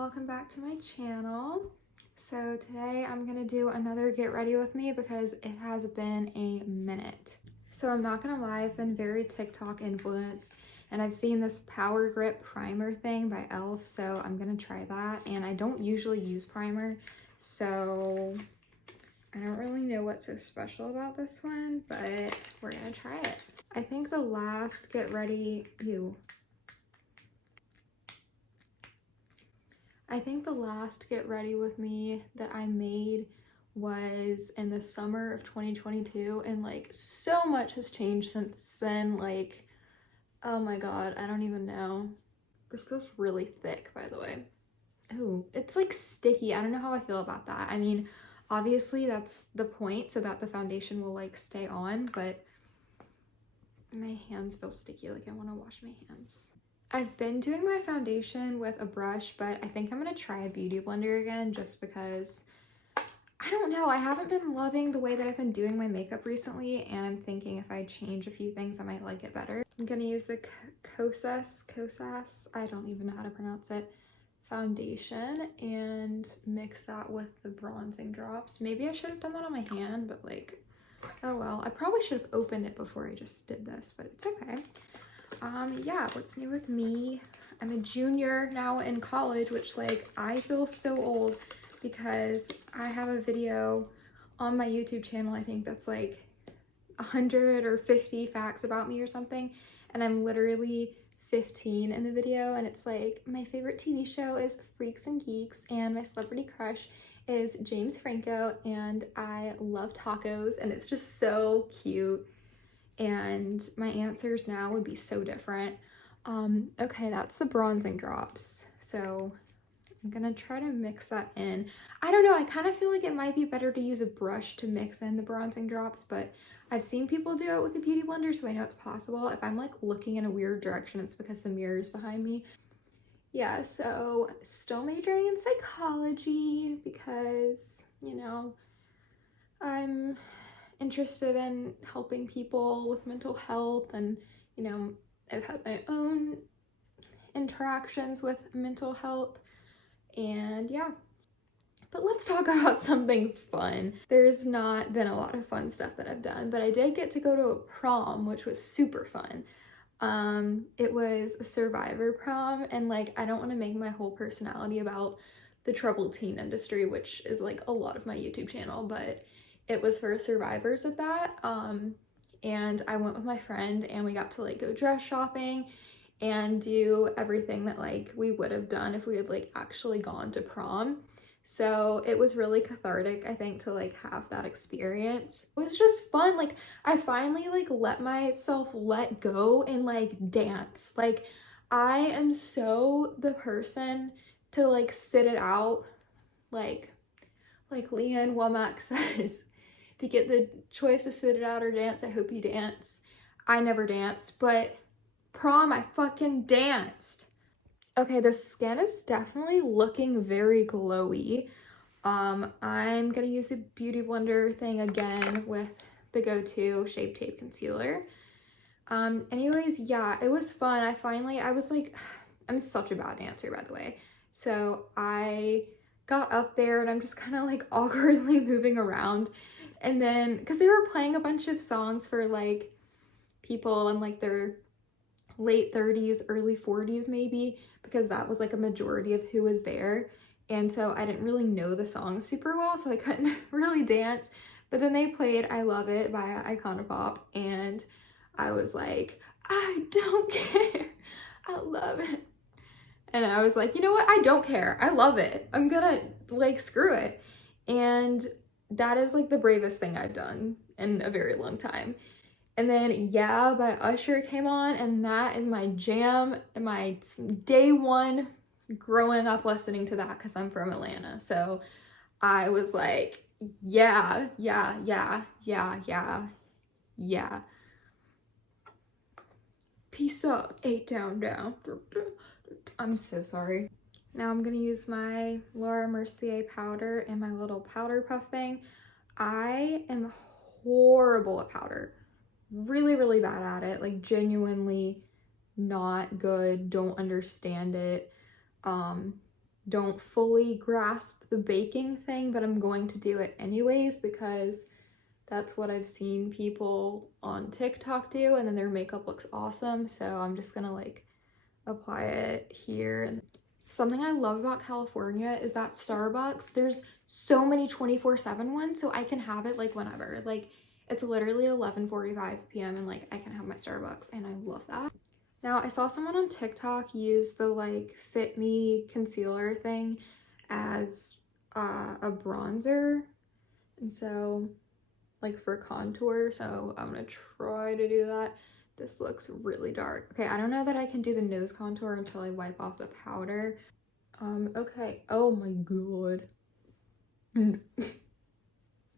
welcome back to my channel. So today I'm gonna do another get ready with me because it has been a minute. So I'm not gonna lie, I've been very TikTok influenced and I've seen this Power Grip primer thing by e.l.f. So I'm gonna try that, and I don't usually use primer, so I don't really know what's so special about this one, but we're gonna try it. I think the last get ready, I think the last get ready with me that I made was in the summer of 2022, and like so much has changed since then. Like, oh my god, I don't even know. This goes really thick, by the way. Ooh, it's like sticky. I don't know how I feel about that. I mean, obviously that's the point, so that the foundation will like stay on, but my hands feel sticky. Like I want to wash my hands. I've been doing my foundation with a brush, but I think I'm gonna try a beauty blender again just because, I don't know, I haven't been loving the way that I've been doing my makeup recently, and I'm thinking if I change a few things, I might like it better. I'm gonna use the Kosas, I don't even know how to pronounce it, foundation and mix that with the bronzing drops. Maybe I should have done that on my hand, but like, oh well. I probably should have opened it before I just did this, but it's okay. Yeah, what's new with me? I'm a junior now in college, which like I feel so old because I have a video on my YouTube channel, I think that's like 100 or 50 facts about me or something, and I'm literally 15 in the video, and it's like my favorite TV show is Freaks and Geeks and my celebrity crush is James Franco, and I love tacos, and it's just so cute. And my answers now would be so different. Okay, that's the bronzing drops. So I'm gonna try to mix that in. I don't know, I kind of feel like it might be better to use a brush to mix in the bronzing drops, but I've seen people do it with a beauty blender, so I know it's possible. If I'm like looking in a weird direction, it's because the mirror is behind me. Yeah, so still majoring in psychology because, you know, I'm interested in helping people with mental health, and you know, I've had my own interactions with mental health, and yeah. But let's talk about something fun. There's not been a lot of fun stuff that I've done, but I did get to go to a prom, which was super fun. It was a Survivor prom, and like I don't want to make my whole personality about the troubled teen industry, which is like a lot of my YouTube channel, but it was for survivors of that. And I went with my friend, and we got to like go dress shopping and do everything that like we would have done if we had like actually gone to prom. So it was really cathartic, I think, to like have that experience. It was just fun. Like I finally like let myself let go and like dance. Like I am so the person to like sit it out. Like Leanne Womack says, if you get the choice to sit it out or dance, I hope you dance. I never danced, but prom, I fucking danced. Okay, the skin is definitely looking very glowy. I'm gonna use the Beauty Blender thing again with the go-to Shape Tape Concealer. Anyways, yeah, it was fun. I was like, I'm such a bad dancer, by the way. So I got up there and I'm just kind of like awkwardly moving around. And then, because they were playing a bunch of songs for like people in like their late 30s, early 40s maybe, because that was like a majority of who was there. And so I didn't really know the song super well, so I couldn't really dance. But then they played I Love It by Iconopop, and I was like, I don't care, I love it. And I was like, you know what, I don't care, I love it, I'm gonna like screw it. And that is like the bravest thing I've done in a very long time. And then Yeah by Usher came on, and that is my jam, my day one growing up listening to that because I'm from Atlanta. So I was like, yeah. Peace up, 8 down. I'm so sorry. Now I'm gonna use my Laura Mercier powder and my little powder puff thing. I am horrible at powder. Really, really bad at it. Like genuinely not good, don't understand it. don't fully grasp the baking thing, but I'm going to do it anyways because that's what I've seen people on TikTok do, and then their makeup looks awesome. So I'm just gonna like apply it here. Something I love about California is that Starbucks, there's so many 24/7 ones, so I can have it like whenever. Like it's literally 11:45 p.m. and like I can have my Starbucks, and I love that. Now I saw someone on TikTok use the like Fit Me concealer thing as a bronzer, and so like for contour, so I'm gonna try to do that. This looks really dark. Okay, I don't know that I can do the nose contour until I wipe off the powder. Okay. Oh my god.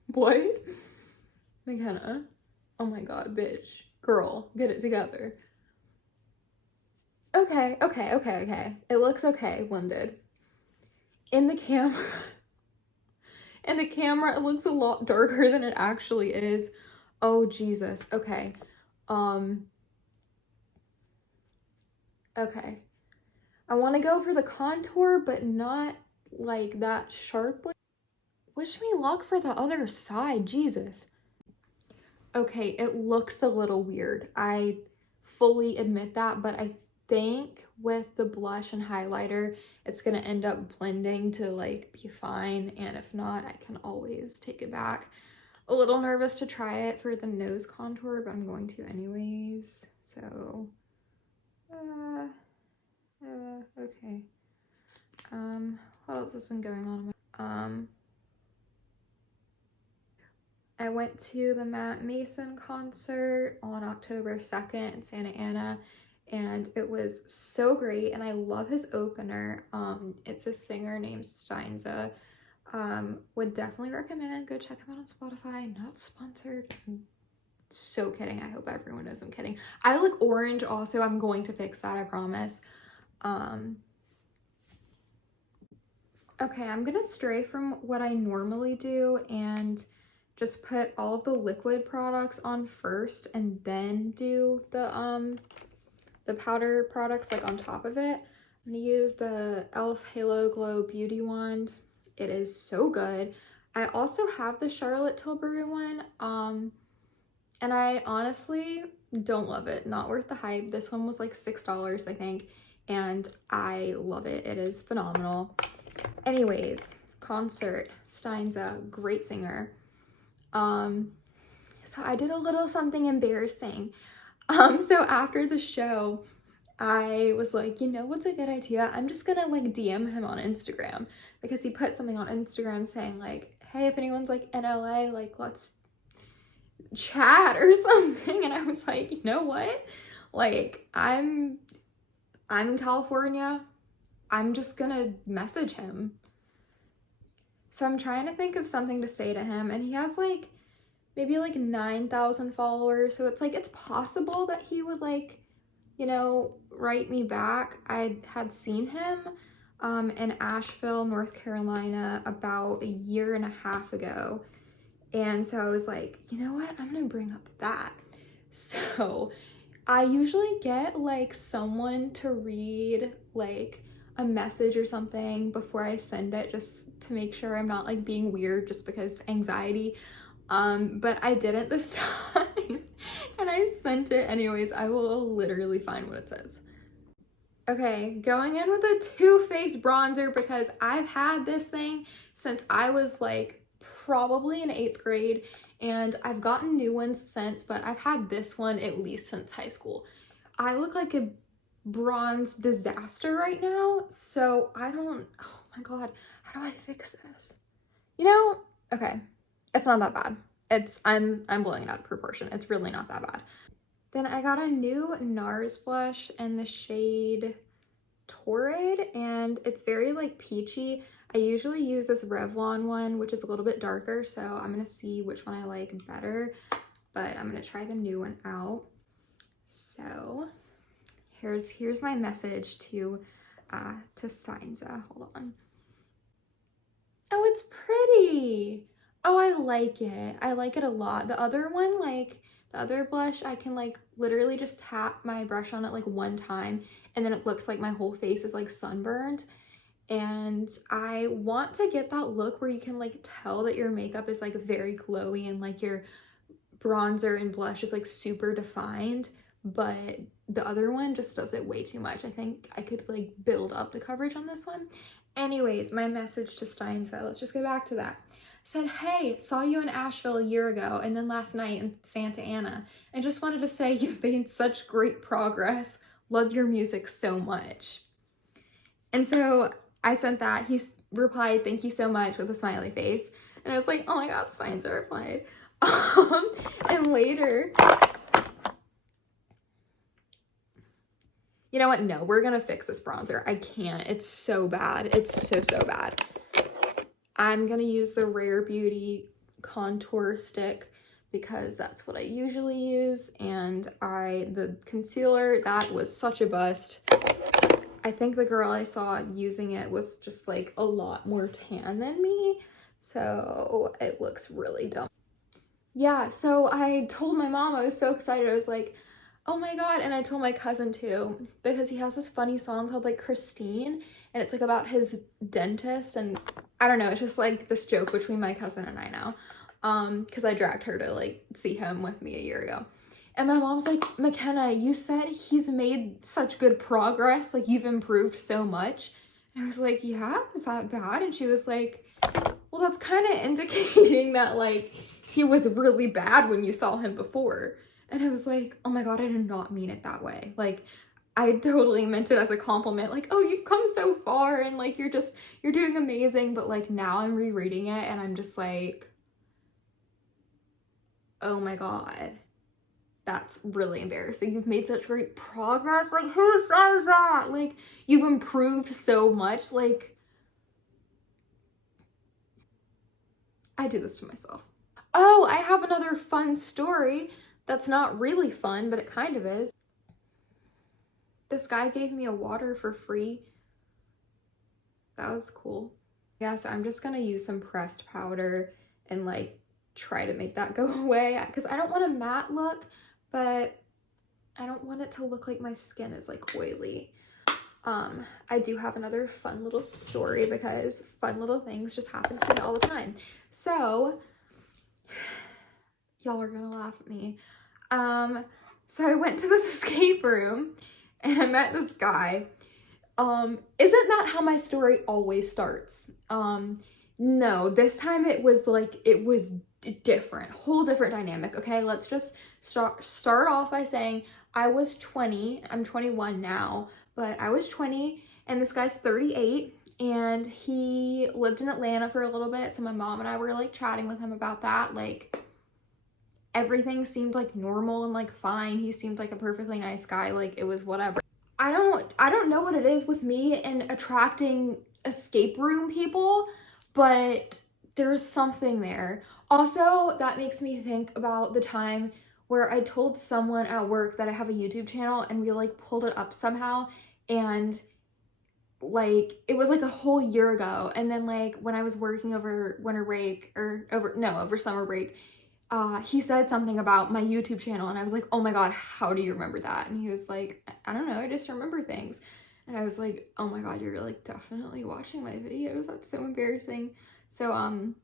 What? McKenna. Oh my god, bitch. Girl, get it together. Okay. It looks okay, blended. In the camera, it looks a lot darker than it actually is. Oh, Jesus. Okay. Okay. I want to go for the contour, but not like that sharply. Wish me luck for the other side, Jesus. Okay, it looks a little weird. I fully admit that, but I think with the blush and highlighter, it's gonna end up blending to like be fine. And if not, I can always take it back. A little nervous to try it for the nose contour, but I'm going to anyways. So, okay. What else has been going on? I went to the Matt Mason concert on October 2nd in Santa Ana, and it was so great, and I love his opener. It's a singer named Steinza. Would definitely recommend. Go check him out on Spotify. Not sponsored. I'm so kidding. I hope everyone knows I'm kidding. I look orange also. I'm going to fix that, I promise. Okay, I'm gonna stray from what I normally do and just put all of the liquid products on first and then do the powder products like on top of it. I'm gonna use the e.l.f. Halo Glow Beauty Wand. It is so good. I also have the Charlotte Tilbury one, and I honestly don't love it. Not worth the hype. This one was like $6, I think, and I love it. It is phenomenal. Anyways, concert, Steinza, great singer. So I did a little something embarrassing. So after the show, I was like, you know what's a good idea? I'm just gonna like DM him on Instagram, because he put something on Instagram saying like, hey, if anyone's like in LA, like let's chat or something. And I was like, you know what? Like I'm in California. I'm just gonna message him. So I'm trying to think of something to say to him, and he has like maybe like 9,000 followers. So it's like, it's possible that he would like, you know, write me back. I had seen him in Asheville, North Carolina about a year and a half ago. And so I was like, you know what? I'm gonna bring up that. So I usually get like someone to read like a message or something before I send it, just to make sure I'm not like being weird, just because anxiety. But I didn't this time and I sent it anyways. I will literally find what it says. Okay, going in with a Too Faced bronzer, because I've had this thing since I was like probably in 8th grade, and I've gotten new ones since, but I've had this one at least since high school. I look like a bronze disaster right now, so oh my god, how do I fix this? You know, okay, it's not that bad. I'm blowing it out of proportion. It's really not that bad. Then I got a new NARS blush in the shade Torrid, and it's very like peachy. I usually use this Revlon one, which is a little bit darker, so I'm gonna see which one I like better, but I'm gonna try the new one out. So here's my message to Steinza. Hold on. Oh, it's pretty. Oh, I like it. I like it a lot. The other one, like the other blush, I can like literally just tap my brush on it like one time, and then it looks like my whole face is like sunburned. and I want to get that look where you can like tell that your makeup is like very glowy and like your bronzer and blush is like super defined, but the other one just does it way too much. I think I could like build up the coverage on this one. Anyways, my message to Stein's, let's just go back to that. Said, hey, saw you in Asheville a year ago and then last night in Santa Ana, and just wanted to say you've made such great progress. Love your music so much. And so I sent that. He replied, thank you so much, with a smiley face. And I was like, oh my God, Stein's replied. And later, you know what? No, we're gonna fix this bronzer. I can't. It's so bad. It's so bad. I'm gonna use the Rare Beauty contour stick because that's what I usually use. And the concealer, that was such a bust. I think the girl I saw using it was just like a lot more tan than me. So it looks really dumb. Yeah, so I told my mom, I was so excited. I was like, oh my God. And I told my cousin too, because he has this funny song called like Christine, and it's like about his dentist. And I don't know, it's just like this joke between my cousin and I now. Because I dragged her to like see him with me a year ago. And my mom's like, McKenna, you said he's made such good progress. Like, you've improved so much. And I was like, yeah, is that bad? And she was like, well, that's kind of indicating that like he was really bad when you saw him before. And I was like, oh my God, I did not mean it that way. Like, I totally meant it as a compliment. Like, oh, you've come so far and like, you're doing amazing. But like now I'm rereading it and I'm just like, oh my God. That's really embarrassing. You've made such great progress. Like, who says that? Like, you've improved so much. Like, I do this to myself. Oh, I have another fun story that's not really fun, but it kind of is. This guy gave me a water for free. That was cool. Yeah, so I'm just gonna use some pressed powder and like try to make that go away because I don't want a matte look, but I don't want it to look like my skin is like oily. I do have another fun little story because fun little things just happen to me all the time. So, y'all are gonna laugh at me. So I went to this escape room and I met this guy. Isn't that how my story always starts? No, this time it was different, whole different dynamic. Okay, let's just start off by saying I was 20, I'm 21 now, but I was 20 and this guy's 38 and he lived in Atlanta for a little bit. So my mom and I were like chatting with him about that. Like everything seemed like normal and like fine. He seemed like a perfectly nice guy. Like it was whatever. I don't know what it is with me and attracting escape room people, but there's something there. Also, that makes me think about the time where I told someone at work that I have a YouTube channel and we like pulled it up somehow, and like it was like a whole year ago. And then like when I was working over winter break or over summer break, he said something about my YouTube channel and I was like, oh my God, how do you remember that? And he was like, I don't know, I just remember things. And I was like, oh my God, you're like definitely watching my videos. That's so embarrassing. So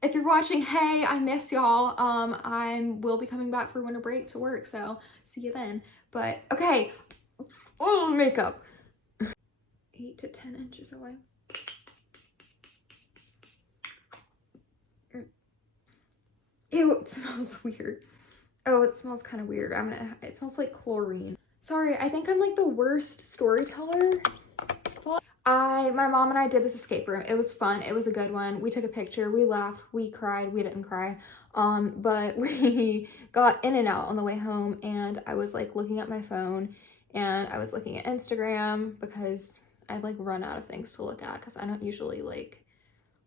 if you're watching, hey, I miss y'all. I will be coming back for winter break to work, so see you then. But okay, oh, makeup. 8 to 10 inches away. Ew, it smells weird. Oh, it smells kind of weird. It smells like chlorine. Sorry, I think I'm like the worst storyteller. My mom and I did this escape room. It was fun. It was a good one. We took a picture. We laughed. We cried. We didn't cry. But we got in and out on the way home and I was like looking at my phone and I was looking at Instagram because I'd like run out of things to look at because I don't usually like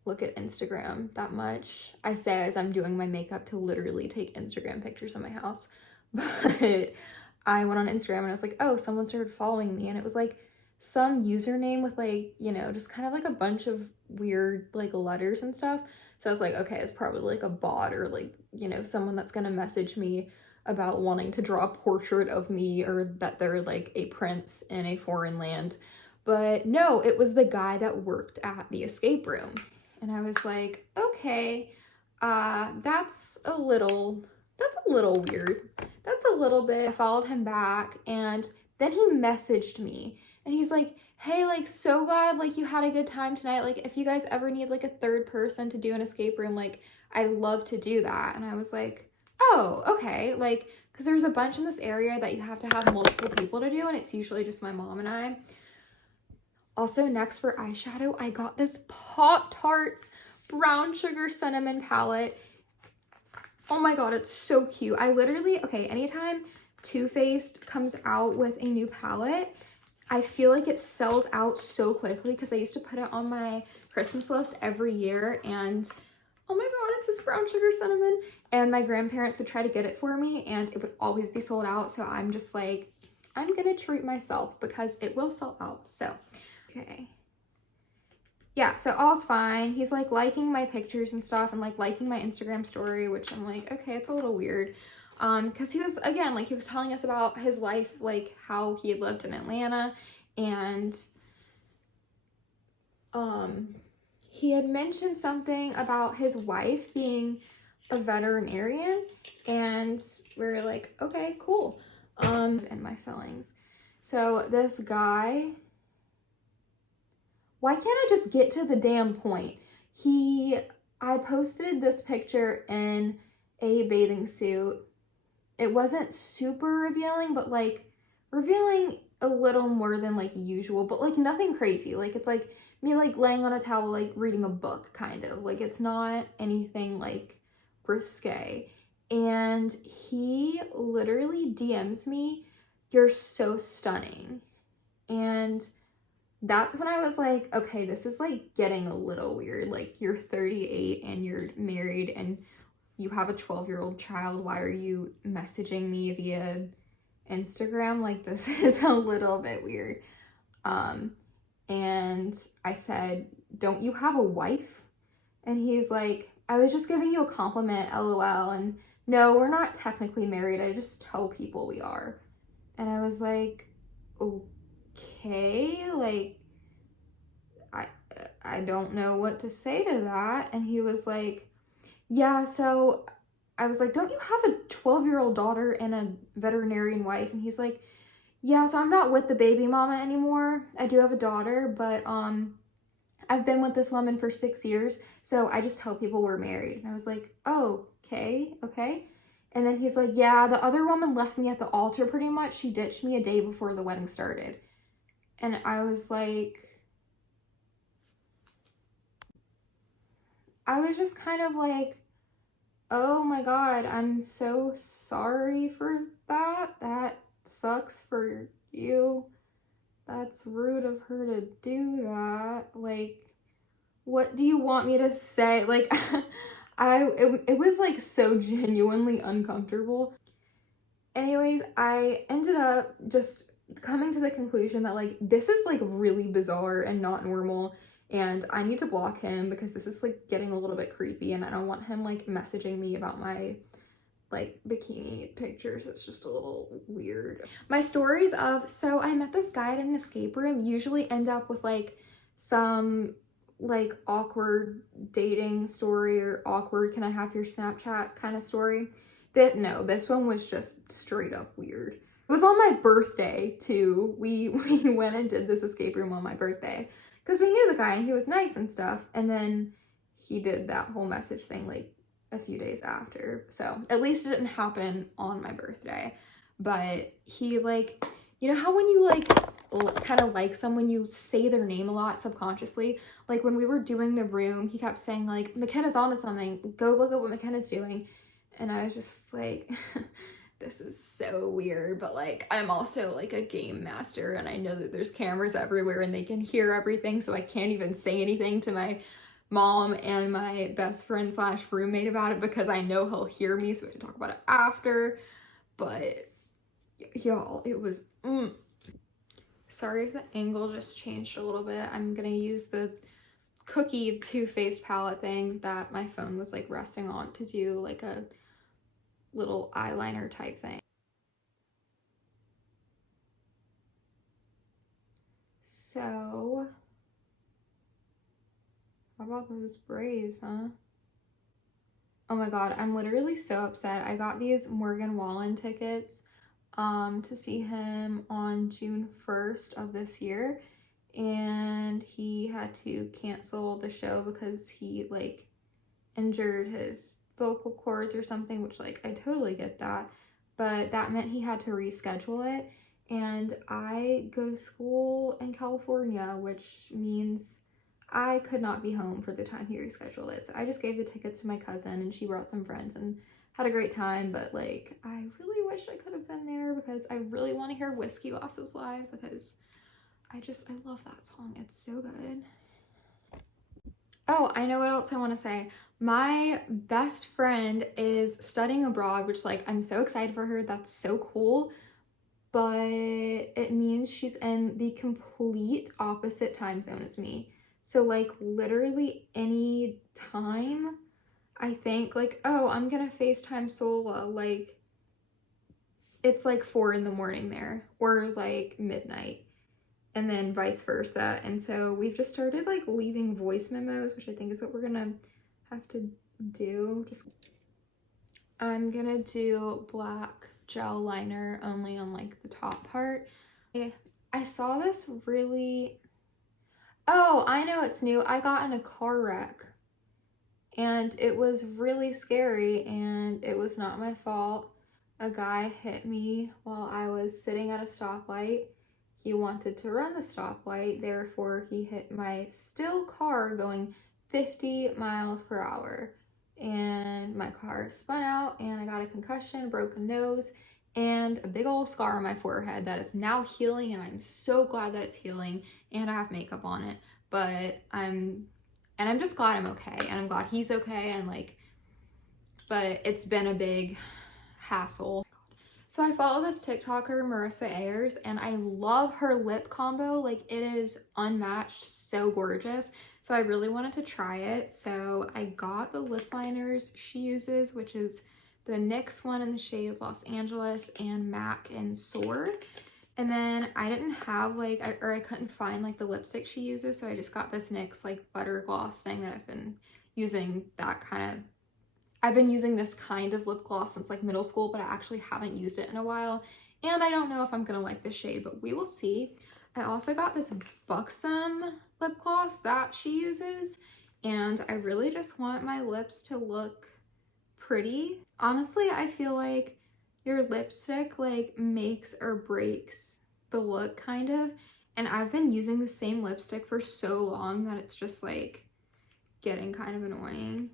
look at Instagram that much. I say as I'm doing my makeup to literally take Instagram pictures of my house. But I went on Instagram and I was like, oh, someone started following me and it was like some username with like, you know, just kind of like a bunch of weird like letters and stuff. So I was like, okay, it's probably like a bot or like, you know, someone that's gonna message me about wanting to draw a portrait of me or that they're like a prince in a foreign land. But no, it was the guy that worked at the escape room. And I was like, okay, that's a little weird. That's a little bit. I followed him back, and then he messaged me and he's like, hey, like, so glad like you had a good time tonight. Like, if you guys ever need like a third person to do an escape room, like, I'd love to do that. And I was like, oh, okay. Like, because there's a bunch in this area that you have to have multiple people to do, and it's usually just my mom and I. Also, next for eyeshadow, I got this Pop Tarts Brown Sugar Cinnamon palette. Oh my god, it's so cute. I literally, okay, anytime Too Faced comes out with a new palette, I feel like it sells out so quickly because I used to put it on my Christmas list every year, and oh my god, it's this brown sugar cinnamon. And my grandparents would try to get it for me and it would always be sold out. So I'm just like, I'm gonna treat myself because it will sell out. So, okay. Yeah, so all's fine. He's like liking my pictures and stuff and like liking my Instagram story, which I'm like, okay, it's a little weird. Because he was, again, like he was telling us about his life, like how he had lived in Atlanta, and he had mentioned something about his wife being a veterinarian, and we were like, okay, cool. And my feelings. So this guy, why can't I just get to the damn point? I posted this picture in a bathing suit. It wasn't super revealing, but like revealing a little more than like usual, but like nothing crazy. Like it's like me like laying on a towel, like reading a book, kind of. Like it's not anything like risque. And he literally DMs me, "You're so stunning." And that's when I was like, okay, this is like getting a little weird. Like, you're 38 and you're married and you have a 12-year-old child. Why are you messaging me via Instagram? Like, this is a little bit weird. And I said, don't you have a wife? And he's like, I was just giving you a compliment, LOL. And no, we're not technically married. I just tell people we are. And I was like, okay, like, I don't know what to say to that. And he was like, yeah, so I was like, don't you have a 12-year-old daughter and a veterinarian wife? And he's like, yeah, so I'm not with the baby mama anymore. I do have a daughter, but I've been with this woman for 6 years, so I just tell people we're married. And I was like, oh, okay. And then he's like, yeah, the other woman left me at the altar pretty much. She ditched me a day before the wedding started. And I was like, I was just kind of like, oh my god, I'm so sorry for that. That sucks for you. That's rude of her to do that. Like, what do you want me to say? Like, it was like so genuinely uncomfortable. Anyways, I ended up just coming to the conclusion that like this is like really bizarre and not normal, and I need to block him because this is like getting a little bit creepy, and I don't want him like messaging me about my like bikini pictures. It's just a little weird. My stories of, so I met this guy at an escape room usually end up with like some like awkward dating story or awkward can I have your Snapchat kind of story. No, this one was just straight up weird. It was on my birthday too. We went and did this escape room on my birthday because we knew the guy and he was nice and stuff, and then he did that whole message thing like a few days after. So at least it didn't happen on my birthday. But he like, you know how when you like kind of like someone, you say their name a lot subconsciously? Like when we were doing the room, he kept saying like, McKenna's onto something, go look at what McKenna's doing. And I was just like, this is so weird, but like I'm also like a game master and I know that there's cameras everywhere and they can hear everything, so I can't even say anything to my mom and my best friend slash roommate about it because I know he'll hear me, so we have to talk about it after. But y'all, it was sorry if the angle just changed a little bit. I'm gonna use the Cookie Too Faced palette thing that my phone was like resting on to do like a little eyeliner type thing. So, how about those Braves, huh? Oh my god, I'm literally so upset. I got these Morgan Wallen tickets to see him on June 1st of this year, and he had to cancel the show because he like injured his vocal cords or something, which like I totally get that, but that meant he had to reschedule it. And I go to school in California, which means I could not be home for the time he rescheduled it. So I just gave the tickets to my cousin and she brought some friends and had a great time. But like, I really wish I could have been there because I really want to hear Whiskey Glasses live because I love that song. It's so good. Oh, I know what else I want to say. My best friend is studying abroad, which like I'm so excited for her. That's so cool. But it means she's in the complete opposite time zone as me. So like literally any time I think like, oh, I'm gonna FaceTime Sola, like it's like 4 in the morning there or like midnight and then vice versa. And so we've just started like leaving voice memos, which I think is what we're gonna have to do. I'm gonna do black gel liner only on like the top part. I saw this really, oh, I know it's new. I got in a car wreck and it was really scary and it was not my fault. A guy hit me while I was sitting at a stoplight. He wanted to run the stoplight, therefore he hit my still car going 50 miles per hour. And my car spun out and I got a concussion, broken nose, and a big old scar on my forehead that is now healing, and I'm so glad that it's healing, and I have makeup on it. But I'm just glad I'm okay, and I'm glad he's okay, and like, but it's been a big hassle. So I follow this TikToker, Marissa Ayers, and I love her lip combo. Like, it is unmatched, so gorgeous. So I really wanted to try it. So I got the lip liners she uses, which is the NYX one in the shade Los Angeles and MAC in Soar. And then I didn't have like, I couldn't find like the lipstick she uses. So I just got this NYX like butter gloss thing that I've been using I've been using this kind of lip gloss since like middle school, but I actually haven't used it in a while. And I don't know if I'm gonna like this shade, but we will see. I also got this Buxom lip gloss that she uses, and I really just want my lips to look pretty. Honestly, I feel like your lipstick like makes or breaks the look kind of. And I've been using the same lipstick for so long that it's just like getting kind of annoying.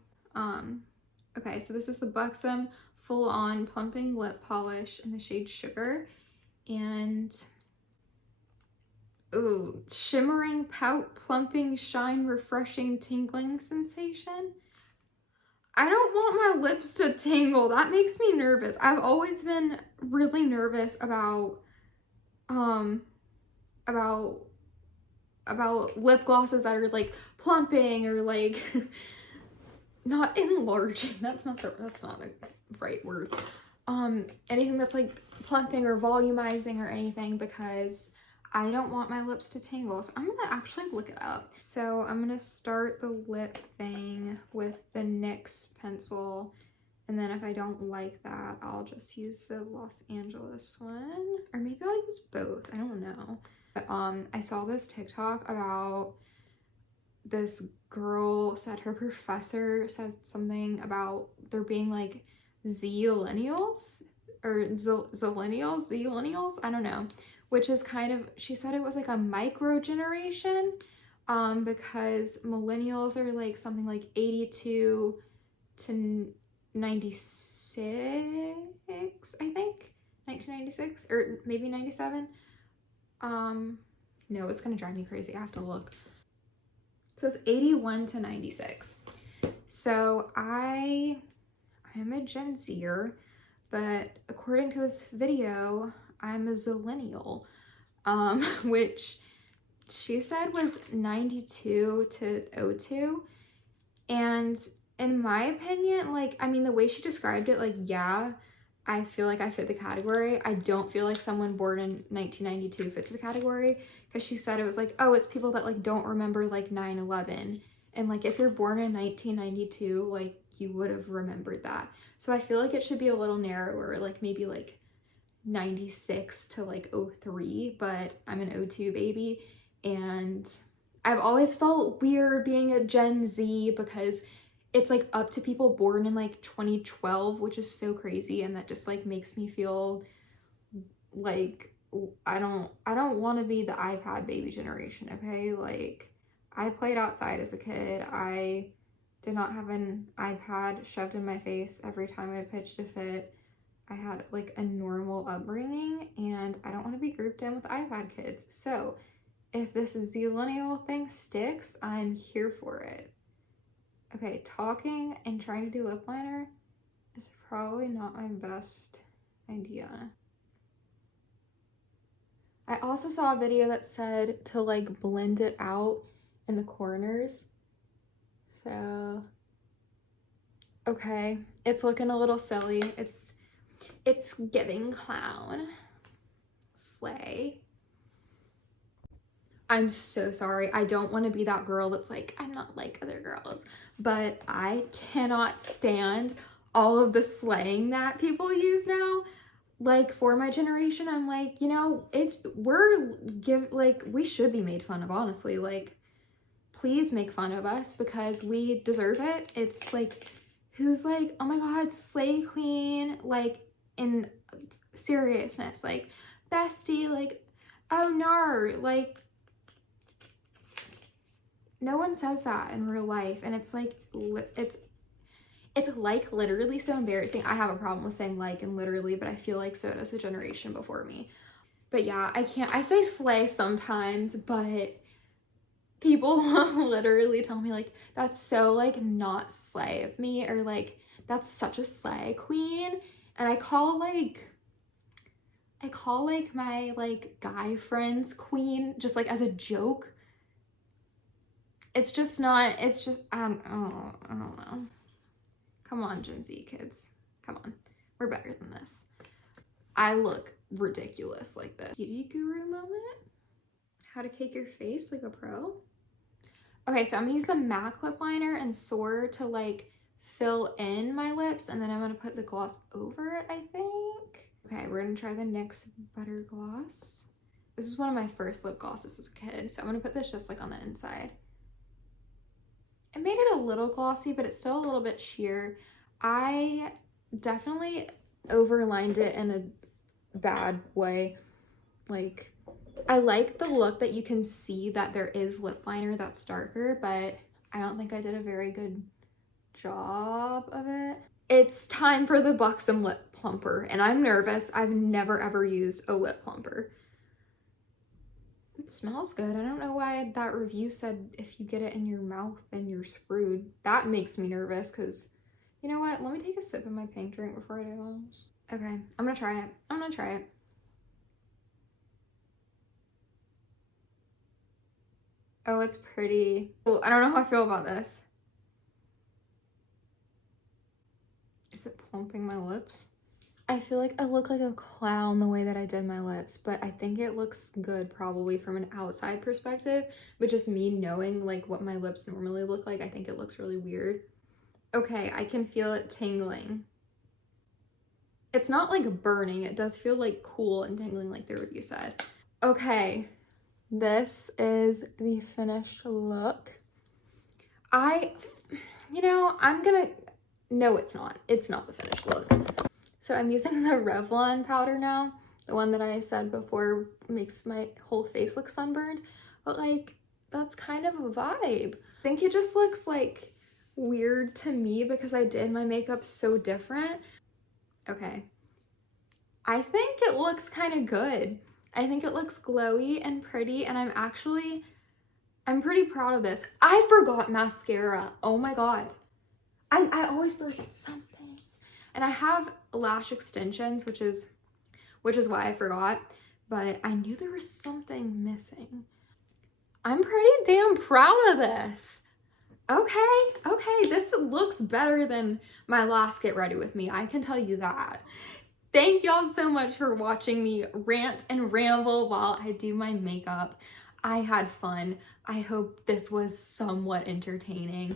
Okay, so this is the Buxom Full On Plumping Lip Polish in the shade Sugar. And, ooh, Shimmering Pout Plumping Shine Refreshing Tingling Sensation. I don't want my lips to tingle. That makes me nervous. I've always been really nervous about lip glosses that are like plumping or like not enlarging, that's not a right word. Anything that's like plumping or volumizing or anything, because I don't want my lips to tingle. So I'm gonna actually look it up. So I'm gonna start the lip thing with the NYX pencil, and then if I don't like that, I'll just use the Los Angeles one, or maybe I'll use both, I don't know. But I saw this TikTok about this girl said her professor said something about there being like zillennials or zillennials, I don't know, which is kind of, she said it was like a micro generation, because millennials are like something like 82 to 96, I think, 1996 or maybe 97. No, it's gonna drive me crazy, I have to look. It says 81 to 96. So I am a Gen Zer, but according to this video, I'm a zillennial, which she said was 92 to 02. And in my opinion, like, I mean, the way she described it, like, yeah, I feel like I fit the category. I don't feel like someone born in 1992 fits the category, because she said it was like, oh, it's people that like don't remember like 9/11. And like if you're born in 1992, like you would have remembered that. So I feel like it should be a little narrower, like maybe like 96 to like 03, but I'm an 02 baby. And I've always felt weird being a Gen Z because it's like up to people born in like 2012, which is so crazy, and that just like makes me feel like I don't want to be the iPad baby generation, okay? Like I played outside as a kid. I did not have an iPad shoved in my face every time I pitched a fit. I had like a normal upbringing, and I don't want to be grouped in with iPad kids. So if this Zillennial thing sticks, I'm here for it. Okay, talking and trying to do lip liner is probably not my best idea. I also saw a video that said to like blend it out in the corners. So, okay, it's looking a little silly. It's giving clown. Slay. I'm so sorry. I don't want to be that girl that's like, I'm not like other girls, but I cannot stand all of the slang that people use now. Like for my generation, I'm like, you know, we should be made fun of, honestly. Like, please make fun of us because we deserve it. It's like, who's like, oh my God, slay queen, like in seriousness, like bestie, like, oh no, like, no one says that in real life, and it's like, it's like literally so embarrassing. I have a problem with saying like and literally, but I feel like so does the generation before me. But yeah, I say slay sometimes, but people literally tell me like, that's so like not slay of me, or like, that's such a slay queen. And I call like my like guy friends queen just like as a joke. It's just not, it's just, I don't know. Come on, Gen Z kids. Come on. We're better than this. I look ridiculous like this. Beauty guru moment? How to cake your face like a pro? Okay, so I'm gonna use the MAC lip liner and Soar to like fill in my lips, and then I'm gonna put the gloss over it, I think. Okay, we're gonna try the NYX Butter Gloss. This is one of my first lip glosses as a kid, so I'm gonna put this just like on the inside. It made it a little glossy, but it's still a little bit sheer. I definitely overlined it in a bad way. Like, I like the look that you can see that there is lip liner that's darker, but I don't think I did a very good job of it. It's time for the Buxom Lip Plumper, and I'm nervous. I've never ever used a lip plumper. It smells good. I don't know why that review said if you get it in your mouth then you're screwed. That makes me nervous because, you know what? Let me take a sip of my pink drink before I do this. Okay, I'm gonna try it. Oh, it's pretty. Well, I don't know how I feel about this. Is it plumping my lips? I feel like I look like a clown the way that I did my lips, but I think it looks good probably from an outside perspective, but just me knowing like what my lips normally look like, I think it looks really weird. Okay, I can feel it tingling. It's not like burning, it does feel like cool and tingling like the review said. Okay, this is the finished look. No, it's not. It's not the finished look. So I'm using the Revlon powder now, the one that I said before makes my whole face look sunburned, but like, that's kind of a vibe. I think it just looks like weird to me because I did my makeup so different. Okay, I think it looks kind of good. I think it looks glowy and pretty, and I'm pretty proud of this. I forgot mascara. Oh my God. I always feel like it's something. And I have lash extensions, which is why I forgot, but I knew there was something missing. I'm pretty damn proud of this. Okay, this looks better than my last Get Ready With Me, I can tell you that. Thank y'all so much for watching me rant and ramble while I do my makeup. I had fun. I hope this was somewhat entertaining.